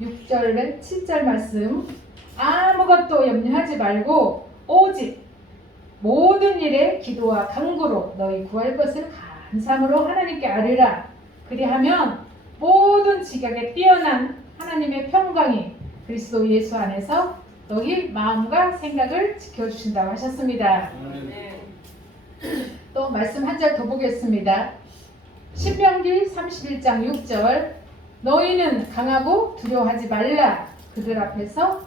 6절, 7절 말씀. 아무것도 염려하지 말고 오직 모든 일에 기도와 간구로 너희 구할 것을 감사함으로 하나님께 아뢰라. 그리하면 모든 지각에 뛰어난 하나님의 평강이 그리스도 예수 안에서 너희 마음과 생각을 지켜주신다고 하셨습니다. 또 말씀 한 절 더 보겠습니다. 신명기 31장 6절. 너희는 강하고 두려워하지 말라. 그들 앞에서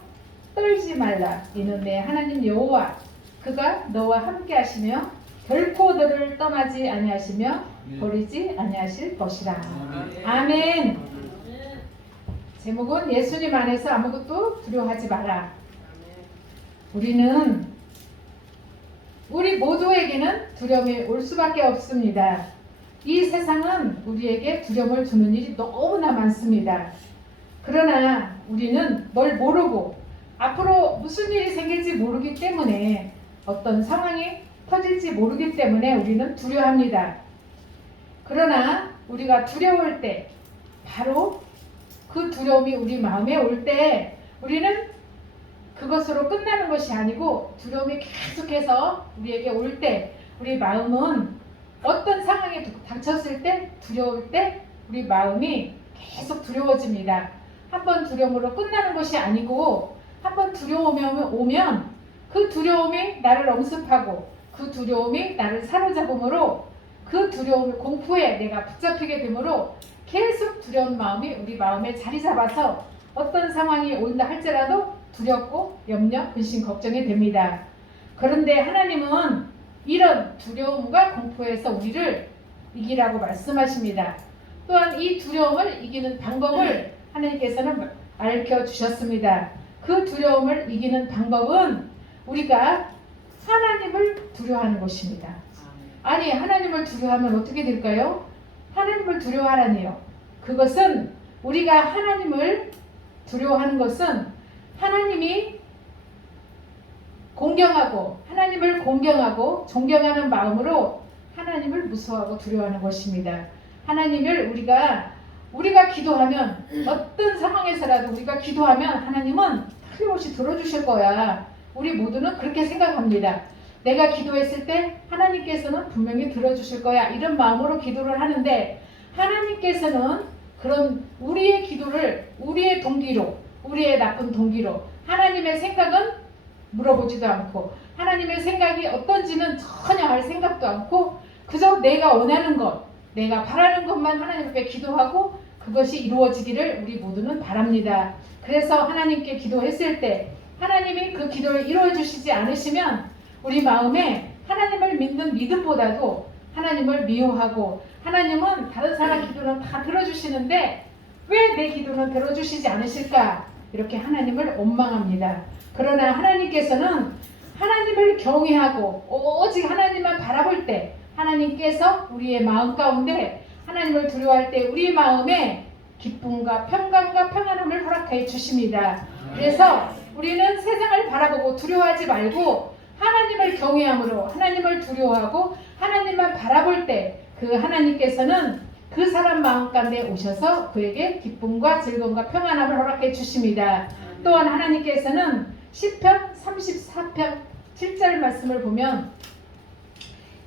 떨지 말라. 이는 내 하나님 여호와 그가 너와 함께 하시며 결코 너를 떠나지 아니하시며 버리지 아니하실 것이라. 아멘. 제목은 예수님 안에서 아무것도 두려워하지 마라. 우리 모두에게는 두려움이 올 수밖에 없습니다. 이 세상은 우리에게 두려움을 주는 일이 너무나 많습니다. 그러나 우리는 뭘 모르고 앞으로 무슨 일이 생길지 모르기 때문에 어떤 상황이 터질지 모르기 때문에 우리는 두려워합니다. 그러나 우리가 두려울 때 바로 그 두려움이 우리 마음에 올 때 우리는 그것으로 끝나는 것이 아니고 두려움이 계속해서 우리에게 올 때 우리 마음은 어떤 상황에 닥쳤을 때 두려울 때 우리 마음이 계속 두려워집니다. 한번 두려움으로 끝나는 것이 아니고 한번 두려움이 오면 그 두려움이 나를 엄습하고 그 두려움이 나를 사로잡음으로 그 두려움의 공포에 내가 붙잡히게 되므로 계속 두려운 마음이 우리 마음에 자리 잡아서 어떤 상황이 온다 할지라도 두렵고 염려, 근심, 걱정이 됩니다. 그런데 하나님은 이런 두려움과 공포에서 우리를 이기라고 말씀하십니다. 또한 이 두려움을 이기는 방법을 하나님께서는 알려주셨습니다. 그 두려움을 이기는 방법은 우리가 하나님을 두려워하는 것입니다. 아니, 하나님을 두려워하면 어떻게 될까요? 하나님을 두려워하라니요. 그것은 우리가 하나님을 두려워하는 것은 하나님이 하나님을 공경하고 존경하는 마음으로 하나님을 무서워하고 두려워하는 것입니다. 하나님을 우리가 기도하면 어떤 상황에서라도 우리가 기도하면 하나님은 틀림없이 들어주실 거야. 우리 모두는 그렇게 생각합니다. 내가 기도했을 때 하나님께서는 분명히 들어주실 거야. 이런 마음으로 기도를 하는데 하나님께서는 그런 우리의 기도를 우리의 동기로 우리의 나쁜 동기로 하나님의 생각은 물어보지도 않고 하나님의 생각이 어떤지는 전혀 알 생각도 않고 그저 내가 원하는 것, 내가 바라는 것만 하나님 앞에 기도하고 그것이 이루어지기를 우리 모두는 바랍니다. 그래서 하나님께 기도했을 때 하나님이 그 기도를 이루어 주시지 않으시면 우리 마음에 하나님을 믿는 믿음보다도 하나님을 미워하고 하나님은 다른 사람 기도는 다 들어주시는데 왜 내 기도는 들어주시지 않으실까? 이렇게 하나님을 원망합니다. 그러나 하나님께서는 하나님을 경외하고 오직 하나님만 바라볼 때 하나님께서 우리의 마음 가운데 하나님을 두려워할 때 우리 마음에 기쁨과 평강과 평안함을 허락해 주십니다. 그래서 우리는 세상을 바라보고 두려워하지 말고 하나님을 경외함으로 하나님을 두려워하고 하나님만 바라볼 때 그 하나님께서는 그 사람 마음 가운데 오셔서 그에게 기쁨과 즐거움과 평안함을 허락해 주십니다. 또한 하나님께서는 시편 34편 7절 말씀을 보면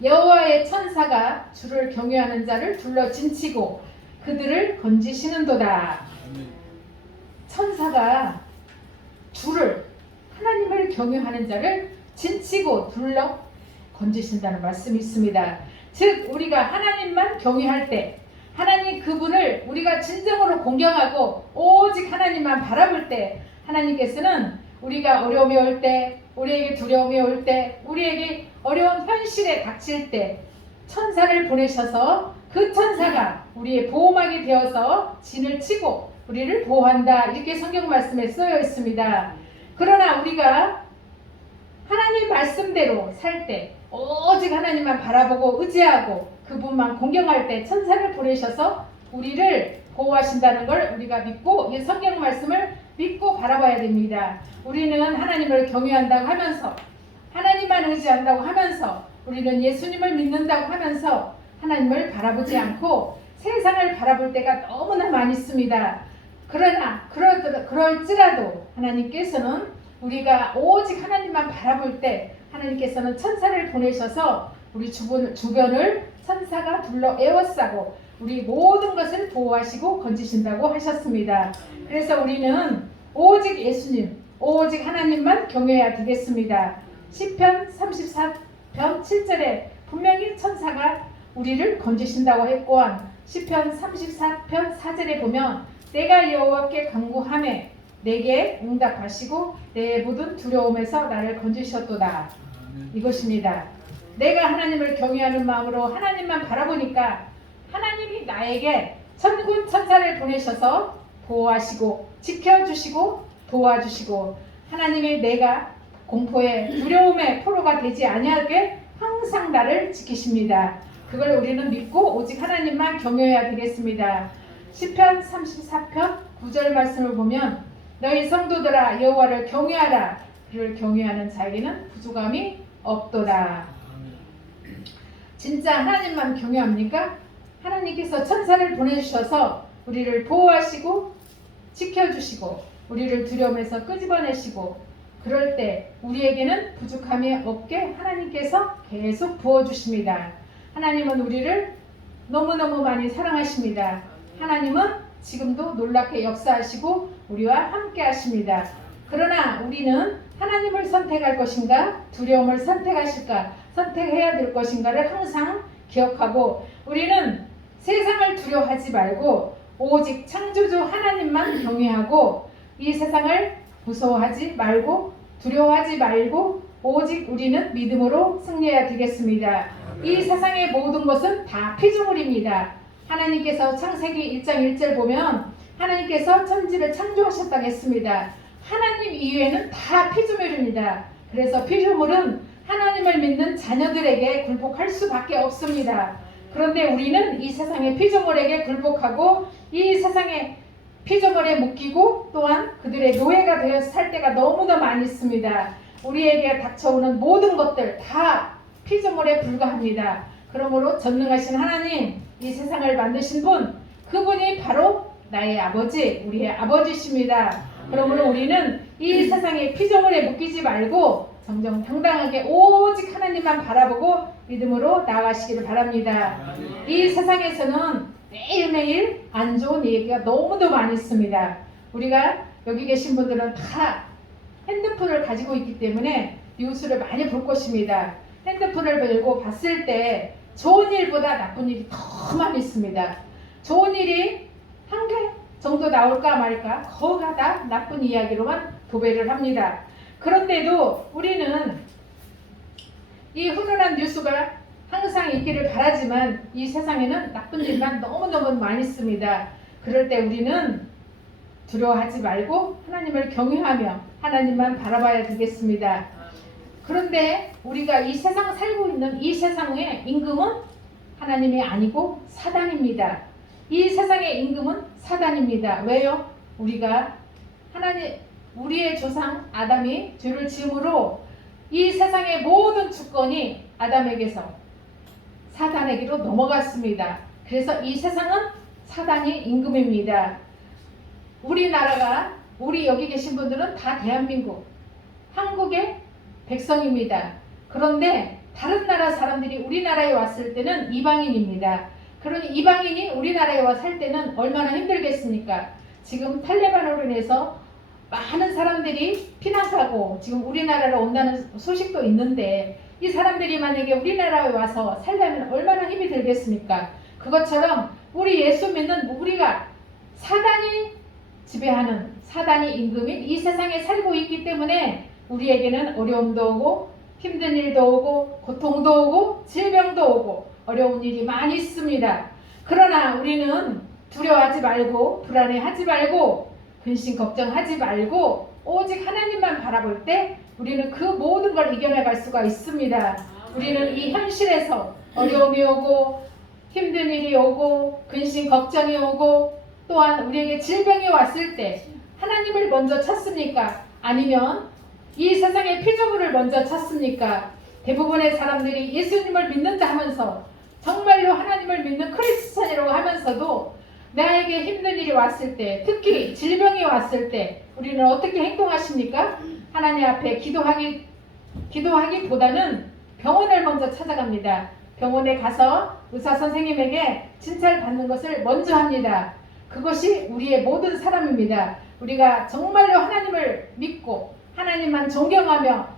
여호와의 천사가 주를 경외하는 자를 둘러 진치고 그들을 건지시는도다. 천사가 하나님을 경외하는 자를 진치고 둘러 건지신다는 말씀이 있습니다. 즉 우리가 하나님만 경외할 때 하나님 그분을 우리가 진정으로 공경하고 오직 하나님만 바라볼 때 하나님께서는 우리가 어려움이 올 때 우리에게 두려움이 올 때 우리에게 어려운 현실에 닥칠 때 천사를 보내셔서 그 천사가 우리의 보호막이 되어서 진을 치고 우리를 보호한다. 이렇게 성경 말씀에 쓰여 있습니다. 그러나 우리가 하나님 말씀대로 살 때 오직 하나님만 바라보고 의지하고 그분만 공경할 때 천사를 보내셔서 우리를 보호하신다는 걸 우리가 믿고 이 성경 말씀을 믿고 바라봐야 됩니다. 우리는 하나님을 경외한다고 하면서 하나님만 의지한다고 하면서 우리는 예수님을 믿는다고 하면서 하나님을 바라보지 않고 세상을 바라볼 때가 너무나 많이 있습니다. 그러나 그럴지라도 하나님께서는 우리가 오직 하나님만 바라볼 때 하나님께서는 천사를 보내셔서 우리 주변을 천사가 둘러 에워싸고 우리 모든 것을 보호하시고 건지신다고 하셨습니다. 그래서 우리는 오직 예수님, 오직 하나님만 경외해야 되겠습니다. 시편 34편 7절에 분명히 천사가 우리를 건지신다고 했고한 시편 34편 4절에 보면 내가 여호와께 간구하매 내게 응답하시고 내 모든 두려움에서 나를 건지셨도다. 이것입니다. 내가 하나님을 경외하는 마음으로 하나님만 바라보니까 하나님이 나에게 천군 천사를 보내셔서 보호하시고 지켜주시고 도와주시고 하나님이 내가 공포에 두려움에 포로가 되지 아니하게 항상 나를 지키십니다. 그걸 우리는 믿고 오직 하나님만 경외해야 되겠습니다. 시편 34편 9절 말씀을 보면 너희 성도들아 여호와를 경외하라. 그를 경외하는 자에게는 부족함이 없도다. 진짜 하나님만 경외합니까? 하나님께서 천사를 보내주셔서 우리를 보호하시고 지켜주시고 우리를 두려움에서 끄집어내시고 그럴 때 우리에게는 부족함이 없게 하나님께서 계속 부어주십니다. 하나님은 우리를 너무너무 많이 사랑하십니다. 하나님은 지금도 놀랍게 역사하시고 우리와 함께 하십니다. 그러나 우리는 하나님을 선택할 것인가 두려움을 선택해야 될 것인가를 항상 기억하고 우리는 세상을 두려워하지 말고 오직 창조주 하나님만 경외하고 이 세상을 무서워하지 말고 두려워하지 말고 오직 우리는 믿음으로 승리해야 되겠습니다. 이 세상의 모든 것은 다 피조물입니다. 하나님께서 창세기 1장 1절 보면 하나님께서 천지를 창조하셨다고 했습니다. 하나님 이외에는 다 피조물입니다. 그래서 피조물은 하나님을 믿는 자녀들에게 굴복할 수밖에 없습니다. 그런데 우리는 이 세상의 피조물에게 굴복하고 이 세상의 피조물에 묶이고 또한 그들의 노예가 되어서 살 때가 너무나 많이 있습니다. 우리에게 닥쳐오는 모든 것들 다 피조물에 불과합니다. 그러므로 전능하신 하나님, 이 세상을 만드신 분, 그분이 바로 나의 아버지, 우리의 아버지십니다. 그러므로 우리는 이 세상의 피조물에 묶이지 말고 정정당당하게 오직 하나님만 바라보고 믿음으로 나아가시기를 바랍니다. 이 세상에서는 매일매일 안 좋은 얘기가 너무도 많이 있습니다. 우리가 여기 계신 분들은 다 핸드폰을 가지고 있기 때문에 뉴스를 많이 볼 것입니다. 핸드폰을 들고 봤을 때 좋은 일보다 나쁜 일이 더 많이 있습니다. 좋은 일이 한 개 정도 나올까 말까 거가 다 나쁜 이야기로만 도배를 합니다. 그런데도 우리는 이 훈훈한 뉴스가 항상 있기를 바라지만 이 세상에는 나쁜 일만 너무너무 많이 있습니다. 그럴 때 우리는 두려워하지 말고 하나님을 경외하며 하나님만 바라봐야 되겠습니다. 그런데 우리가 이 세상 살고 있는 이 세상의 임금은 하나님이 아니고 사단입니다. 이 세상의 임금은 사단입니다. 왜요? 우리의 조상 아담이 죄를 지음으로 이 세상의 모든 주권이 아담에게서 사단에게로 넘어갔습니다. 그래서 이 세상은 사단이 임금입니다. 우리 여기 계신 분들은 다 대한민국, 한국의 백성입니다. 그런데 다른 나라 사람들이 우리나라에 왔을 때는 이방인입니다. 그러니 이방인이 우리나라에 와 살 때는 얼마나 힘들겠습니까? 지금 탈레반으로 인해서 많은 사람들이 피난가고 지금 우리나라로 온다는 소식도 있는데 이 사람들이 만약에 우리나라에 와서 살려면 얼마나 힘이 들겠습니까? 그것처럼 우리 예수 믿는 우리가 사단이 지배하는 사단이 임금인 이 세상에 살고 있기 때문에 우리에게는 어려움도 오고 힘든 일도 오고 고통도 오고 질병도 오고 어려운 일이 많이 있습니다. 그러나 우리는 두려워하지 말고 불안해하지 말고 근심 걱정하지 말고 오직 하나님만 바라볼 때 우리는 그 모든 걸 이겨내갈 수가 있습니다. 우리는 이 현실에서 어려움이 오고 힘든 일이 오고 근심 걱정이 오고 또한 우리에게 질병이 왔을 때 하나님을 먼저 찾습니까? 아니면 이 세상의 피조물을 먼저 찾습니까? 대부분의 사람들이 예수님을 믿는다 하면서 정말로 하나님을 믿는 크리스찬이라고 하면서도 나에게 힘든 일이 왔을 때, 특히 질병이 왔을 때 우리는 어떻게 행동하십니까? 하나님 앞에 기도하기보다는 병원을 먼저 찾아갑니다. 병원에 가서 의사 선생님에게 진찰 받는 것을 먼저 합니다. 그것이 우리의 모든 사람입니다. 우리가 정말로 하나님을 믿고 하나님만 존경하며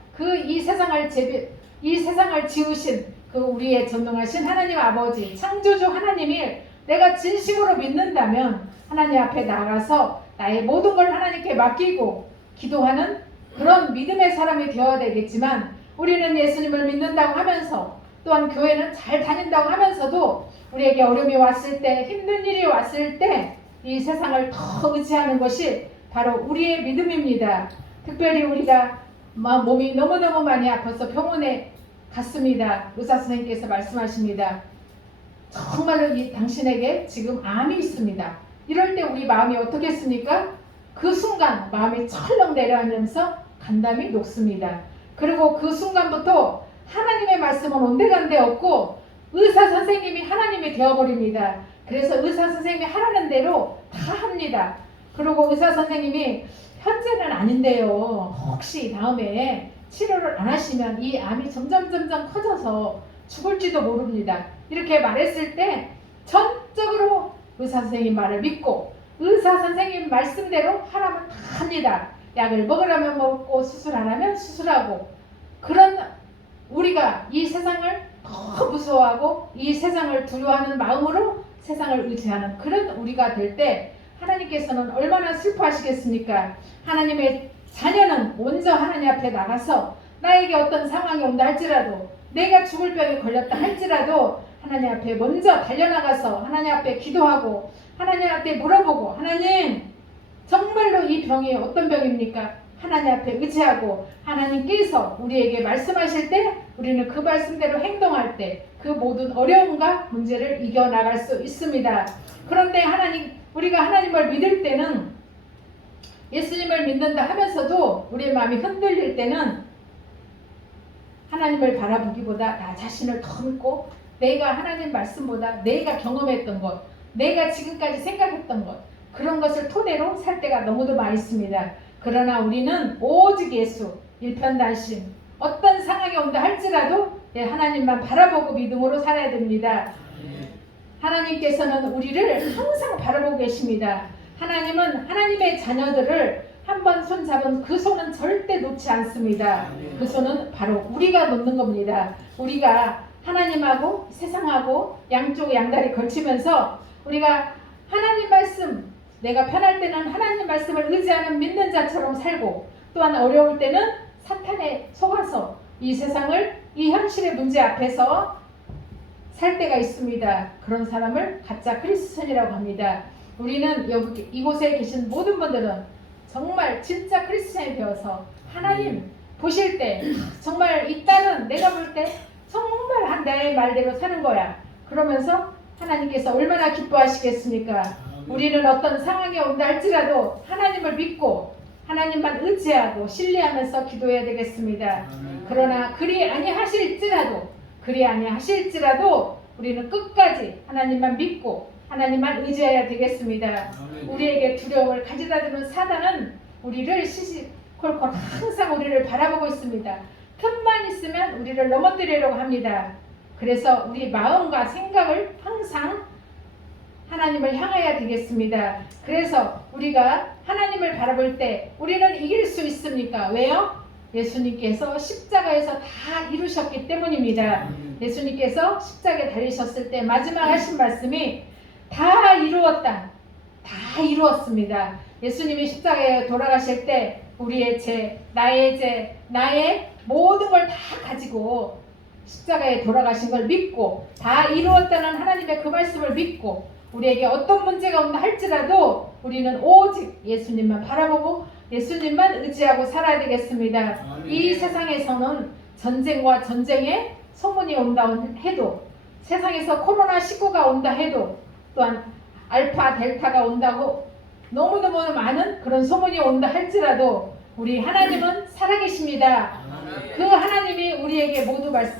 이 세상을 지으신 그 우리의 전능하신 하나님 아버지 창조주 하나님이 내가 진심으로 믿는다면 하나님 앞에 나가서 나의 모든 걸 하나님께 맡기고 기도하는 그런 믿음의 사람이 되어야 되겠지만, 우리는 예수님을 믿는다고 하면서 또한 교회는 잘 다닌다고 하면서도 우리에게 어려움이 왔을 때, 힘든 일이 왔을 때 이 세상을 더 의지하는 것이 바로 우리의 믿음입니다. 특별히 우리가 몸이 너무너무 많이 아파서 병원에 갔습니다. 의사 선생님께서 말씀하십니다. 정말로 당신에게 지금 암이 있습니다. 이럴 때 우리 마음이 어떻겠습니까? 그 순간 마음이 철렁 내려앉으면서 간담이 녹습니다. 그리고 그 순간부터 하나님의 말씀은 온데간데 없고 의사 선생님이 하나님이 되어버립니다. 그래서 의사 선생님이 하라는 대로 다 합니다. 그리고 의사 선생님이 현재는 아닌데요, 혹시 다음에 치료를 안 하시면 이 암이 점점 커져서 죽을지도 모릅니다. 이렇게 말했을 때 전적으로 의사 선생님 말을 믿고 의사 선생님 말씀대로 하라면 다 합니다. 약을 먹으라면 먹고 수술 안 하면 수술하고, 그런 우리가 이 세상을 더 무서워하고 이 세상을 두려워하는 마음으로 세상을 의지하는 그런 우리가 될 때 하나님께서는 얼마나 슬퍼하시겠습니까? 하나님의 자녀는 먼저 하나님 앞에 나가서 나에게 어떤 상황이 온다 할지라도, 내가 죽을 병에 걸렸다 할지라도 하나님 앞에 먼저 달려나가서 하나님 앞에 기도하고 하나님 앞에 물어보고, 하나님 정말로 이 병이 어떤 병입니까? 하나님 앞에 의지하고 하나님께서 우리에게 말씀하실 때 우리는 그 말씀대로 행동할 때 그 모든 어려움과 문제를 이겨나갈 수 있습니다. 그런데 우리가 하나님을 믿을 때는, 예수님을 믿는다 하면서도 우리의 마음이 흔들릴 때는 하나님을 바라보기보다 나 자신을 더 믿고 내가 하나님 말씀보다 내가 경험했던 것, 내가 지금까지 생각했던 것, 그런 것을 토대로 살 때가 너무도 많이 있습니다. 그러나 우리는 오직 예수, 일편단심, 어떤 상황이 온다 할지라도 하나님만 바라보고 믿음으로 살아야 됩니다. 하나님께서는 우리를 항상 바라보고 계십니다. 하나님은 하나님의 자녀들을 한번 손 잡은 그 손은 절대 놓지 않습니다. 그 손은 바로 우리가 놓는 겁니다. 우리가 하나님하고 세상하고 양쪽 양다리 걸치면서 우리가 하나님 말씀, 내가 편할 때는 하나님 말씀을 의지하는 믿는 자처럼 살고, 또한 어려울 때는 사탄에 속아서 이 세상을, 이 현실의 문제 앞에서 살 때가 있습니다. 그런 사람을 가짜 크리스천이라고 합니다. 우리는 이곳에 계신 모든 분들은 정말 진짜 크리스천이 되어서 하나님 보실 때 정말 이 딸은 내가 볼 때 정말 내 말대로 사는 거야, 그러면서 하나님께서 얼마나 기뻐하시겠습니까? 우리는 어떤 상황이 온다 할지라도 하나님을 믿고 하나님만 의지하고 신뢰하면서 기도해야 되겠습니다. 그러나 그리 아니하실지라도 우리는 끝까지 하나님만 믿고 하나님만 의지해야 되겠습니다. 우리에게 두려움을 가져다 주는 사단은 우리를 시시콜콜 항상 우리를 바라보고 있습니다. 틈만 있으면 우리를 넘어뜨리려고 합니다. 그래서 우리 마음과 생각을 항상 하나님을 향해야 되겠습니다. 그래서 우리가 하나님을 바라볼 때 우리는 이길 수 있습니까? 왜요? 예수님께서 십자가에서 다 이루셨기 때문입니다. 예수님께서 십자가에 달리셨을 때 마지막 하신 말씀이 다 이루었다, 다 이루었습니다. 예수님이 십자가에 돌아가실 때 우리의 죄, 나의 모든 걸 다 가지고 십자가에 돌아가신 걸 믿고 다 이루었다는 하나님의 그 말씀을 믿고 우리에게 어떤 문제가 온다 할지라도 우리는 오직 예수님만 바라보고 예수님만 의지하고 살아야 되겠습니다. 이 세상에서는 전쟁과 전쟁의 소문이 온다 해도, 세상에서 코로나19가 온다 해도, 또한 알파 델타가 온다고 너무너무 많은 그런 소문이 온다 할지라도 우리 하나님은 살아계십니다. 그 하나님이 우리에게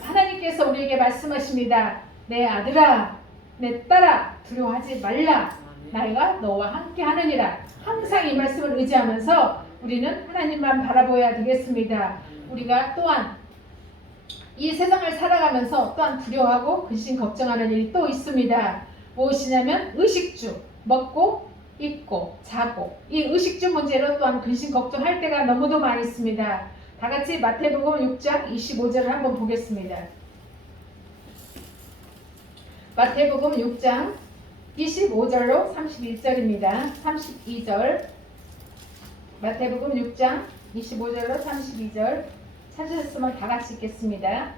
하나님께서 우리에게 말씀하십니다. 내 아들아, 내 딸아, 두려워하지 말라. 내가 너와 함께 하느니라. 항상 이 말씀을 의지하면서 우리는 하나님만 바라보아야 되겠습니다. 우리가 또한 이 세상을 살아가면서 또한 두려워하고 근심 걱정하는 일이 또 있습니다. 무엇이냐면 의식주, 먹고 입고 자고, 이 의식주 문제로 또한 근심 걱정할 때가 너무도 많이 있습니다. 다 같이 마태복음 6장 25절을 한번 보겠습니다. 마태복음 6장 25절로 31절입니다. 32절 마태복음 6장 25절로 32절 찾으셨으면 다 같이 읽겠습니다.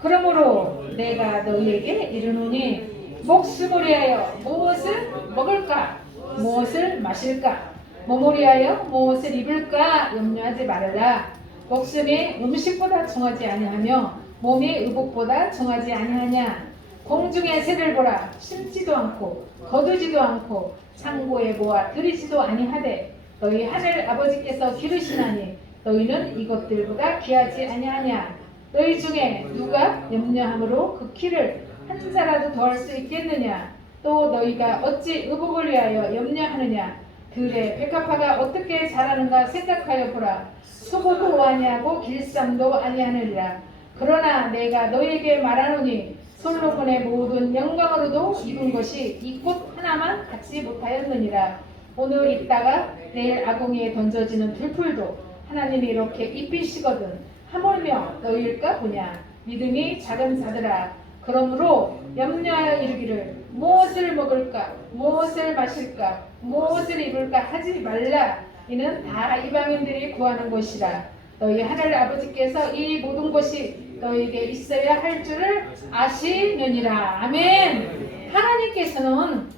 그러므로 내가 너희에게 이르노니 목숨을 위하여 무엇을 먹을까 무엇을 마실까 몸을 위하여 무엇을 입을까 염려하지 말아라. 목숨이 음식보다 정하지 아니하며 몸이 의복보다 정하지 아니하냐. 공중의 새를 보라. 심지도 않고 거두지도 않고 창고에 모아 들이지도 아니하되 너희 하늘 아버지께서 기르시나니 너희는 이것들보다 귀하지 아니하냐. 너희 중에 누가 염려함으로 그 키를 한 자라도 더할 수 있겠느냐. 또 너희가 어찌 의복을 위하여 염려하느냐. 들의 백합화가 어떻게 자라는가 생각하여 보라. 수고도 아니하고 길쌈도 아니하느니라. 그러나 내가 너희에게 말하노니 솔로몬의 모든 영광으로도 입은 것이 이 꽃 하나만 갖지 못하였느니라. 오늘 입다가 내일 아궁이에 던져지는 들풀도 하나님이 이렇게 입히시거든 하물며 너희일까 보냐. 믿음이 작은 자들아. 그러므로 염려하여 이르기를 무엇을 먹을까 무엇을 마실까 무엇을 입을까 하지 말라. 이는 다 이방인들이 구하는 것이라. 너희 하늘 아버지께서 이 모든 것이 너희에게 있어야 할 줄을 아시느니라. 아멘. 하나님께서는,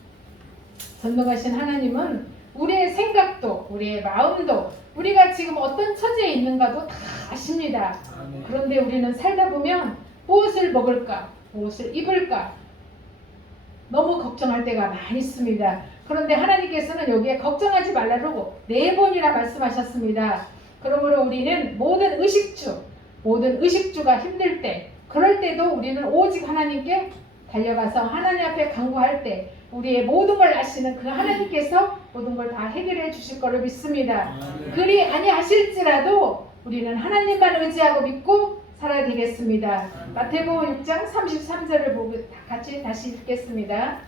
전능하신 하나님은 우리의 생각도 우리의 마음도 우리가 지금 어떤 처지에 있는가도 다 아십니다. 그런데 우리는 살다 보면 무엇을 먹을까 무엇을 입을까 너무 걱정할 때가 많이 있습니다. 그런데 하나님께서는 여기에 걱정하지 말라고 4번이나 말씀하셨습니다. 그러므로 우리는 모든 의식주가 힘들 때, 그럴 때도 우리는 오직 하나님께 달려가서 하나님 앞에 간구할 때 우리의 모든 걸 아시는 그 하나님께서 모든 걸 다 해결해 주실 거를 믿습니다. 그리 아니하실지라도 우리는 하나님만 의지하고 믿고 살아야 되겠습니다. 마태복음 6장 33절을 보고 같이 다시 읽겠습니다.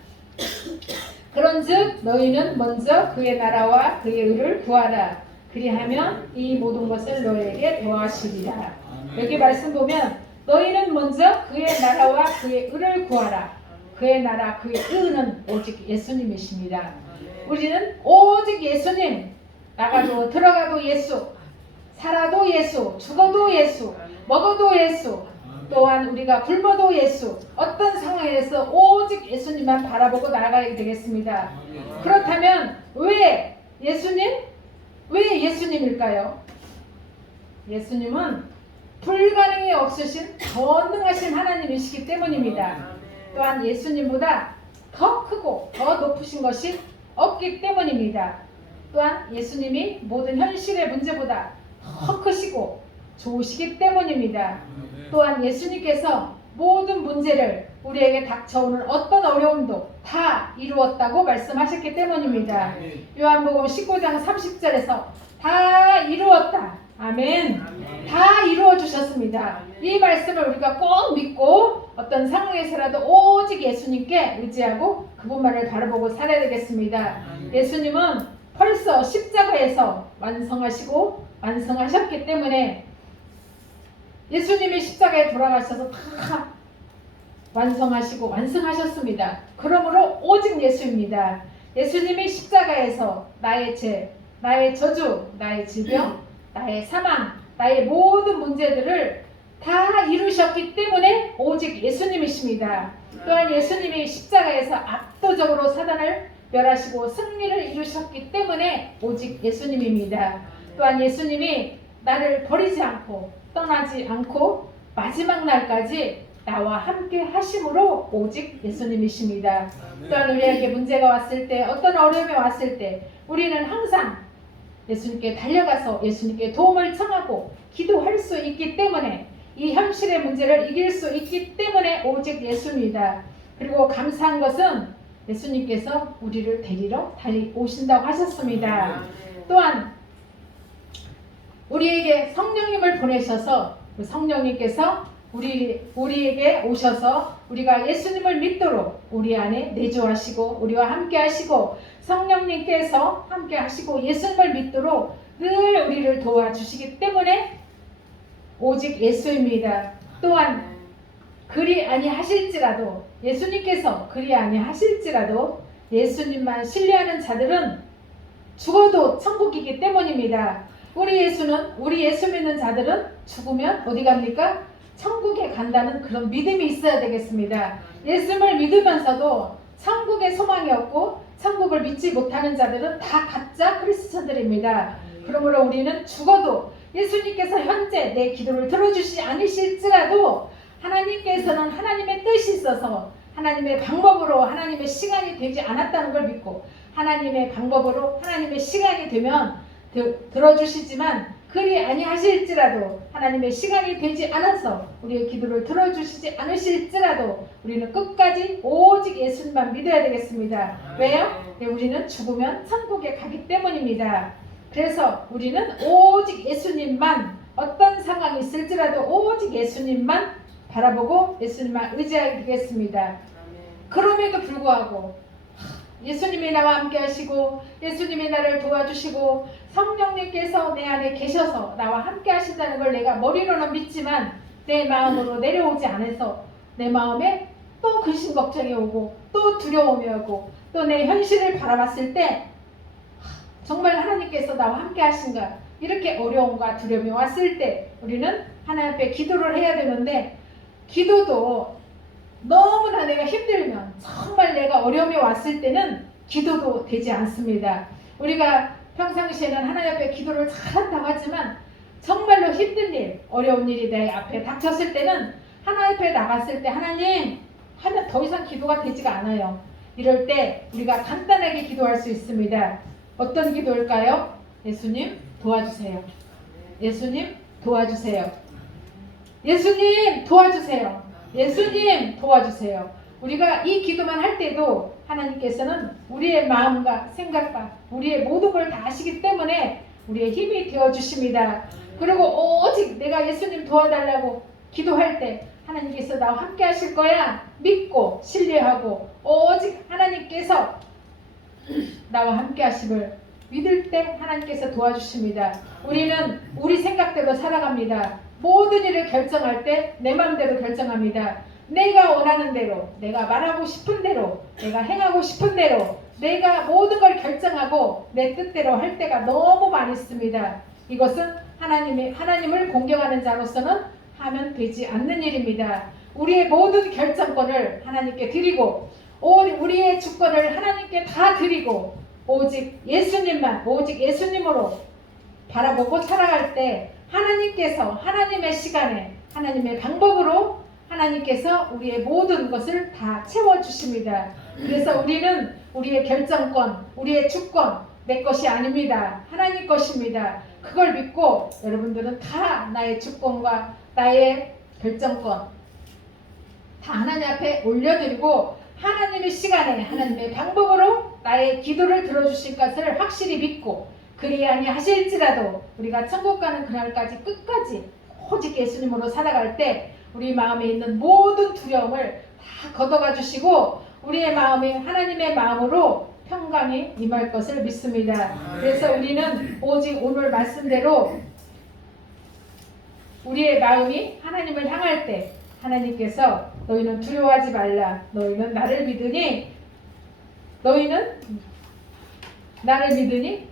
그런즉 너희는 먼저 그의 나라와 그의 의를 구하라. 그리하면 이 모든 것을 너희에게 더하시리라. 여기 말씀 보면 너희는 먼저 그의 나라와 그의 의를 구하라. 그의 나라 그의 의는 오직 예수님이십니다. 우리는 오직 예수님, 나가도 들어가도 예수, 살아도 예수, 죽어도 예수, 먹어도 예수, 또한 우리가 굶어도 예수, 어떤 상황에서 오직 예수님만 바라보고 나아가야 되겠습니다. 그렇다면 왜 예수님? 왜 예수님일까요? 예수님은 불가능이 없으신 전능하신 하나님이시기 때문입니다. 또한 예수님보다 더 크고 더 높으신 것이 없기 때문입니다. 또한 예수님이 모든 현실의 문제보다 더 크시고 좋으시기 때문입니다. 또한 예수님께서 모든 문제를 우리에게 닥쳐오는 어떤 어려움도 다 이루었다고 말씀하셨기 때문입니다. 요한복음 19장 30절에서 다 이루었다. 아멘. 다 이루어 주셨습니다. 이 말씀을 우리가 꼭 믿고 어떤 상황에서라도 오직 예수님께 의지하고 그분만을 바라보고 살아야 되겠습니다. 예수님은 벌써 십자가에서 완성하셨기 때문에 예수님이 십자가에 돌아가셔서 다 완성하셨습니다. 그러므로 오직 예수입니다. 예수님이 십자가에서 나의 죄, 나의 저주, 나의 질병, 나의 사망, 나의 모든 문제들을 다 이루셨기 때문에 오직 예수님이십니다. 또한 예수님이 십자가에서 압도적으로 사단을 멸하시고 승리를 이루셨기 때문에 오직 예수님입니다. 또한 예수님이 나를 버리지 않고 떠나지 않고 마지막 날까지 나와 함께 하심으로 오직 예수님이십니다. 또한 우리에게 문제가 왔을 때, 어떤 어려움이 왔을 때 우리는 항상 예수님께 달려가서 예수님께 도움을 청하고 기도할 수 있기 때문에, 이 현실의 문제를 이길 수 있기 때문에 오직 예수입니다. 그리고 감사한 것은 예수님께서 우리를 데리러 오신다고 하셨습니다. 또한 우리에게 성령님을 보내셔서 그 성령님께서 우리에게 오셔서 우리가 예수님을 믿도록 우리 안에 내주하시고 우리와 함께 하시고 성령님께서 함께 하시고 예수님을 믿도록 늘 우리를 도와주시기 때문에 오직 예수입니다. 또한 그리 아니하실지라도 예수님께서 그리 아니하실지라도 예수님만 신뢰하는 자들은 죽어도 천국이기 때문입니다. 우리 예수 믿는 자들은 죽으면 어디 갑니까? 천국에 간다는 그런 믿음이 있어야 되겠습니다. 예수님을 믿으면서도 천국에 소망이 없고 천국을 믿지 못하는 자들은 다 가짜 크리스천들입니다. 그러므로 우리는 죽어도 예수님께서 현재 내 기도를 들어주시지 않으실지라도 하나님께서는 하나님의 뜻이 있어서 하나님의 방법으로 하나님의 시간이 되지 않았다는 걸 믿고 하나님의 방법으로 하나님의 시간이 되면 들어주시지만 그리 아니하실지라도 하나님의 시간이 되지 않아서 우리의 기도를 들어주시지 않으실지라도 우리는 끝까지 오직 예수님만 믿어야 되겠습니다. 왜요? 우리는 죽으면 천국에 가기 때문입니다. 그래서 우리는 오직 예수님만 어떤 상황이 있을지라도 오직 예수님만 바라보고 예수님만 의지하게 되겠습니다. 그럼에도 불구하고 예수님이 나와 함께 하시고 예수님이 나를 도와주시고 성령님께서 내 안에 계셔서 나와 함께 하신다는 걸 내가 머리로는 믿지만 내 마음으로 내려오지 않아서 내 마음에 또 근심 걱정이 오고 또 두려움이 오고 또 내 현실을 바라봤을 때 정말 하나님께서 나와 함께 하신가 이렇게 어려움과 두려움이 왔을 때 우리는 하나님 앞에 기도를 해야 되는데 기도도 너무나 내가 힘들면 정말 내가 어려움이 왔을 때는 기도도 되지 않습니다. 우리가 평상시에는 하나님 앞에 기도를 잘한다고 하지만 정말로 힘든 일, 어려운 일이 내 앞에 닥쳤을 때는 하나님 앞에 나갔을 때 하나님 하면 더 이상 기도가 되지가 않아요. 이럴 때 우리가 간단하게 기도할 수 있습니다. 어떤 기도일까요? 예수님 도와주세요. 예수님 도와주세요. 예수님 도와주세요. 예수님 도와주세요. 우리가 이 기도만 할 때도 하나님께서는 우리의 마음과 생각과 우리의 모든 걸 다 아시기 때문에 우리의 힘이 되어주십니다. 그리고 오직 내가 예수님 도와달라고 기도할 때 하나님께서 나와 함께 하실 거야 믿고 신뢰하고 오직 하나님께서 나와 함께 하심을 믿을 때 하나님께서 도와주십니다. 우리는 우리 생각대로 살아갑니다. 모든 일을 결정할 때 내 마음대로 결정합니다. 내가 원하는 대로, 내가 말하고 싶은 대로, 내가 행하고 싶은 대로 내가 모든 걸 결정하고 내 뜻대로 할 때가 너무 많이 있습니다. 이것은 하나님을 공경하는 자로서는 하면 되지 않는 일입니다. 우리의 모든 결정권을 하나님께 드리고 우리의 주권을 하나님께 다 드리고 오직 예수님만 오직 예수님으로 바라보고 살아갈 때 하나님께서 하나님의 시간에 하나님의 방법으로 하나님께서 우리의 모든 것을 다 채워주십니다. 그래서 우리는 우리의 결정권, 우리의 주권 내 것이 아닙니다. 하나님 것입니다. 그걸 믿고 여러분들은 다 나의 주권과 나의 결정권 다 하나님 앞에 올려드리고 하나님의 시간에 하나님의 방법으로 나의 기도를 들어주실 것을 확실히 믿고 그리 아니하실지라도 우리가 천국 가는 그날까지 끝까지 오직 예수님으로 살아갈 때 우리 마음에 있는 모든 두려움을 다 걷어가 주시고 우리의 마음이 하나님의 마음으로 평강이 임할 것을 믿습니다. 그래서 우리는 오직 오늘 말씀대로 우리의 마음이 하나님을 향할 때 하나님께서 너희는 두려워하지 말라. 너희는 나를 믿으니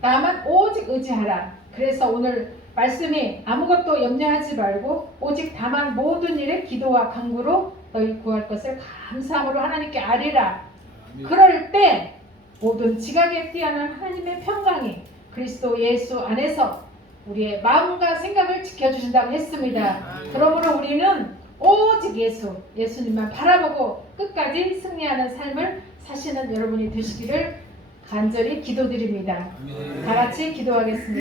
나만 오직 의지하라. 그래서 오늘 말씀이 아무것도 염려하지 말고 오직 다만 모든 일에 기도와 간구로 너희 구할 것을 감사함으로 하나님께 아뢰라. 그럴 때 모든 지각에 뛰어난 하나님의 평강이 그리스도 예수 안에서 우리의 마음과 생각을 지켜주신다고 했습니다. 그러므로 우리는 오직 예수님만 바라보고 끝까지 승리하는 삶을 사시는 여러분이 되시기를 간절히 기도드립니다. 다 같이 기도하겠습니다.